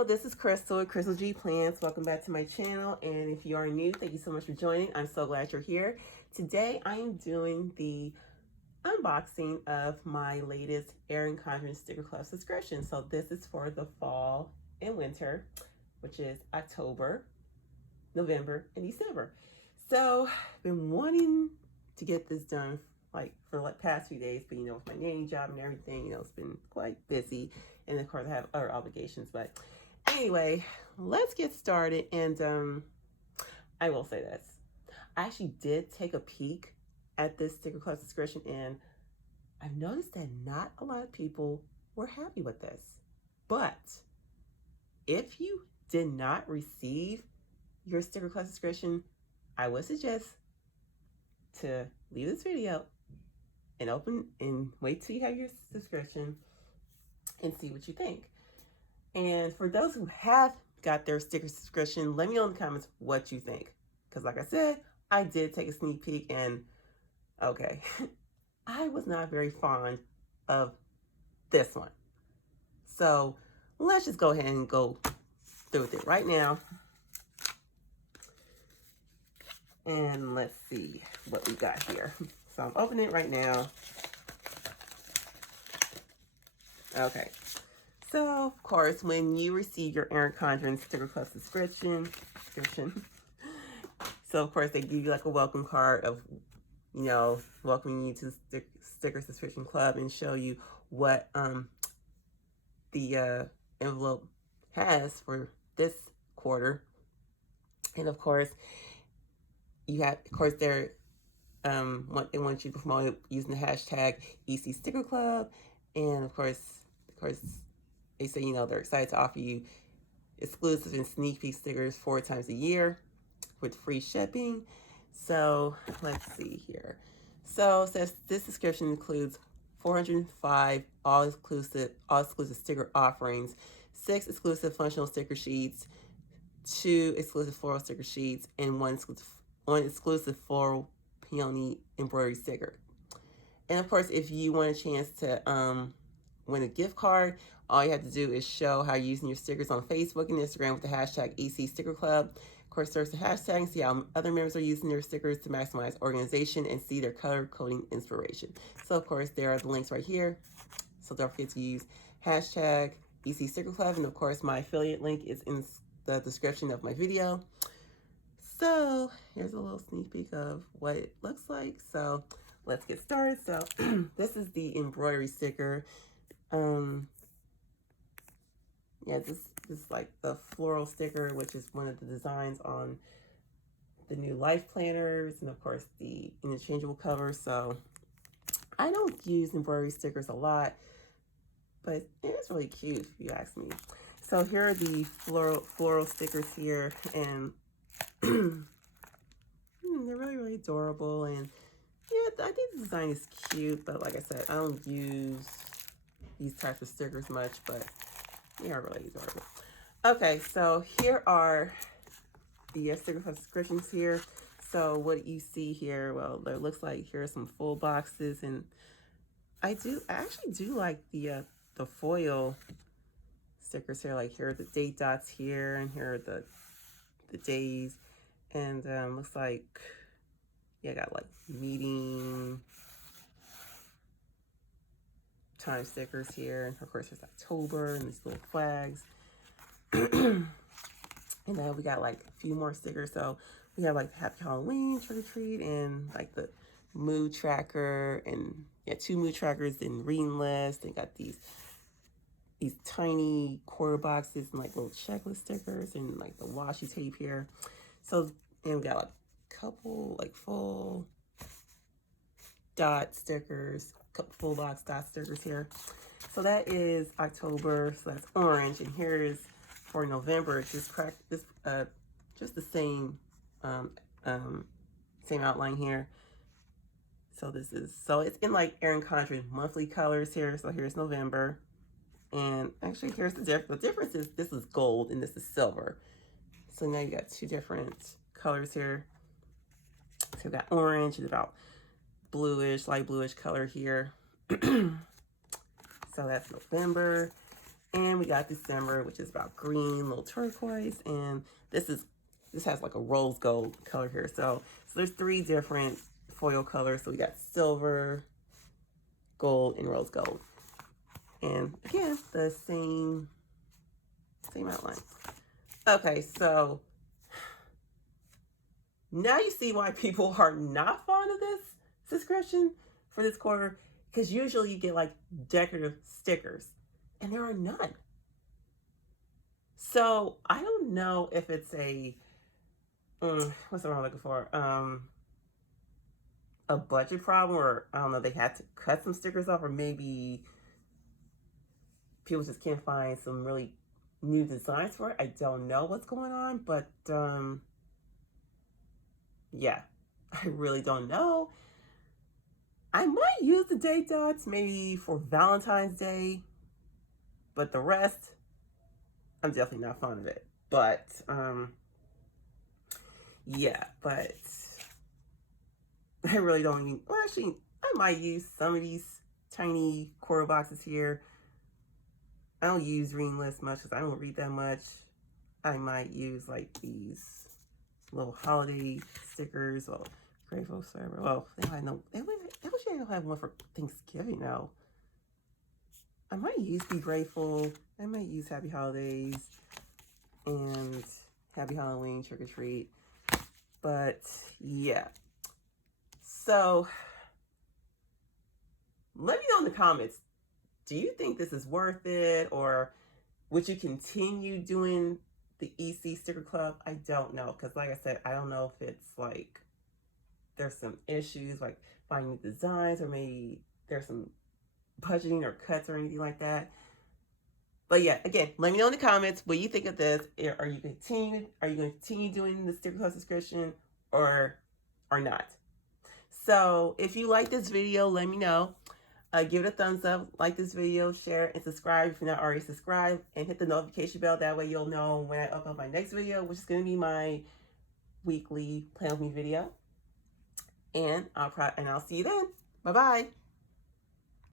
Hello, this is Crystal with Crystal G Plants. Welcome back to my channel. And if you are new, thank you so much for joining. I'm so glad you're here. Today I am doing the unboxing of my latest Erin Condren Sticker Club subscription. So this is for the fall and winter, which is October, November, and December. So I've been wanting to get this done for the past few days, but with my nanny job and everything, it's been quite busy. And of course I have other obligations, but anyway, let's get started. And I will say this. I actually did take a peek at this Sticker Club subscription, and I've noticed that not a lot of people were happy with this. But if you did not receive your Sticker Club subscription, I would suggest to leave this video and open and wait till you have your subscription and see what you think. And for those who have got their sticker subscription, let me know in the comments what you think. Because like I said, I did take a sneak peek, and okay, I was not very fond of this one. So let's just go ahead and go through with it right now. And let's see what we got here. So I'm opening it right now. Okay. So, of course, when you receive your Erin Condren Sticker Club subscription, so of course they give you like a welcome card of, welcoming you to the Sticker Subscription Club and show you what the envelope has for this quarter. And of course, you have, they want you to promote it using the hashtag EC Sticker Club, and of course, they say, they're excited to offer you exclusive and sneak peek stickers 4 times a year with free shipping. So let's see here. So it says this subscription includes 405 all-exclusive sticker offerings, 6 exclusive functional sticker sheets, 2 exclusive floral sticker sheets, and one exclusive floral peony embroidery sticker. And of course, if you want a chance to win a gift card, all you have to do is show how you're using your stickers on Facebook and Instagram with the hashtag EC Sticker Club. Of course, search the hashtag and see how other members are using their stickers to maximize organization and see their color coding inspiration. So of course, there are the links right here. So don't forget to use hashtag EC Sticker Club. And of course, my affiliate link is in the description of my video. So here's a little sneak peek of what it looks like. So let's get started. So this is the embroidery sticker. Yeah, this is like the floral sticker, which is one of the designs on the new Life Planners, and of course the interchangeable cover. So I don't use embroidery stickers a lot, but it's really cute if you ask me. So here are the floral stickers here, and they're really adorable. And yeah, I think the design is cute, but like I said, I don't use these types of stickers much, but they are really adorable. Okay, so here are the sticker subscriptions here. So what you see here, well, it looks like here are some full boxes, and I actually do like the foil stickers here. Like here are the date dots here, and here are the days, and looks like, yeah, I got like meeting time stickers here, and of course there's October and these little flags. And then we got like a few more stickers. So we have like Happy Halloween, Trick or Treat, and like the mood tracker, and yeah, 2 mood trackers and reading list. They got these tiny quarter boxes and like little checklist stickers, and like the washi tape here. So, and we got like a couple like full dot stickers, couple full box dot stickers here. So that is October, so that's orange, and here is for November. It's just the same same outline here. So it's in like Erin Condren monthly colors here. So here's November, and actually here's the difference. The difference is this is gold and this is silver. So now you got 2 different colors here. So we got orange and about bluish, light bluish color here. So that's November. And we got December, which is about green, little turquoise, and this has like a rose gold color here. So there's 3 different foil colors. So we got silver, gold, and rose gold. And again, the same outline. Okay, so now you see why people are not fond of this subscription for this quarter, because usually you get like decorative stickers, and there are none. So I don't know if it's a what's the word I'm looking for? A budget problem, or I don't know, they had to cut some stickers off, or maybe people just can't find some really new designs for it. I don't know what's going on, but yeah, I really don't know. I might use the date dots maybe for Valentine's Day, but the rest, I'm definitely not fond of it. But yeah, but I really don't even, well, actually, I might use some of these tiny quarter boxes here. I don't use reading lists much because I don't read that much. I might use like these little holiday stickers. Well, grateful server. Well, they might know. They wish they don't have one for Thanksgiving now. I might use Be Grateful. I might use Happy Holidays and Happy Halloween, Trick or Treat. But yeah. So let me know in the comments. Do you think this is worth it, or would you continue doing the EC Sticker Club? I don't know, because like I said, I don't know if it's like there's some issues like finding designs, or maybe there's some budgeting or cuts or anything like that. But yeah, again, let me know in the comments what you think of this. Are you going to continue doing the Sticker Club subscription or not? So if you like this video, let me know. Give it a thumbs up, like this video, share, and subscribe if you're not already subscribed, and hit the notification bell. That way you'll know when I upload my next video, which is going to be my weekly Plan With Me video. And I'll see you then. Bye-bye.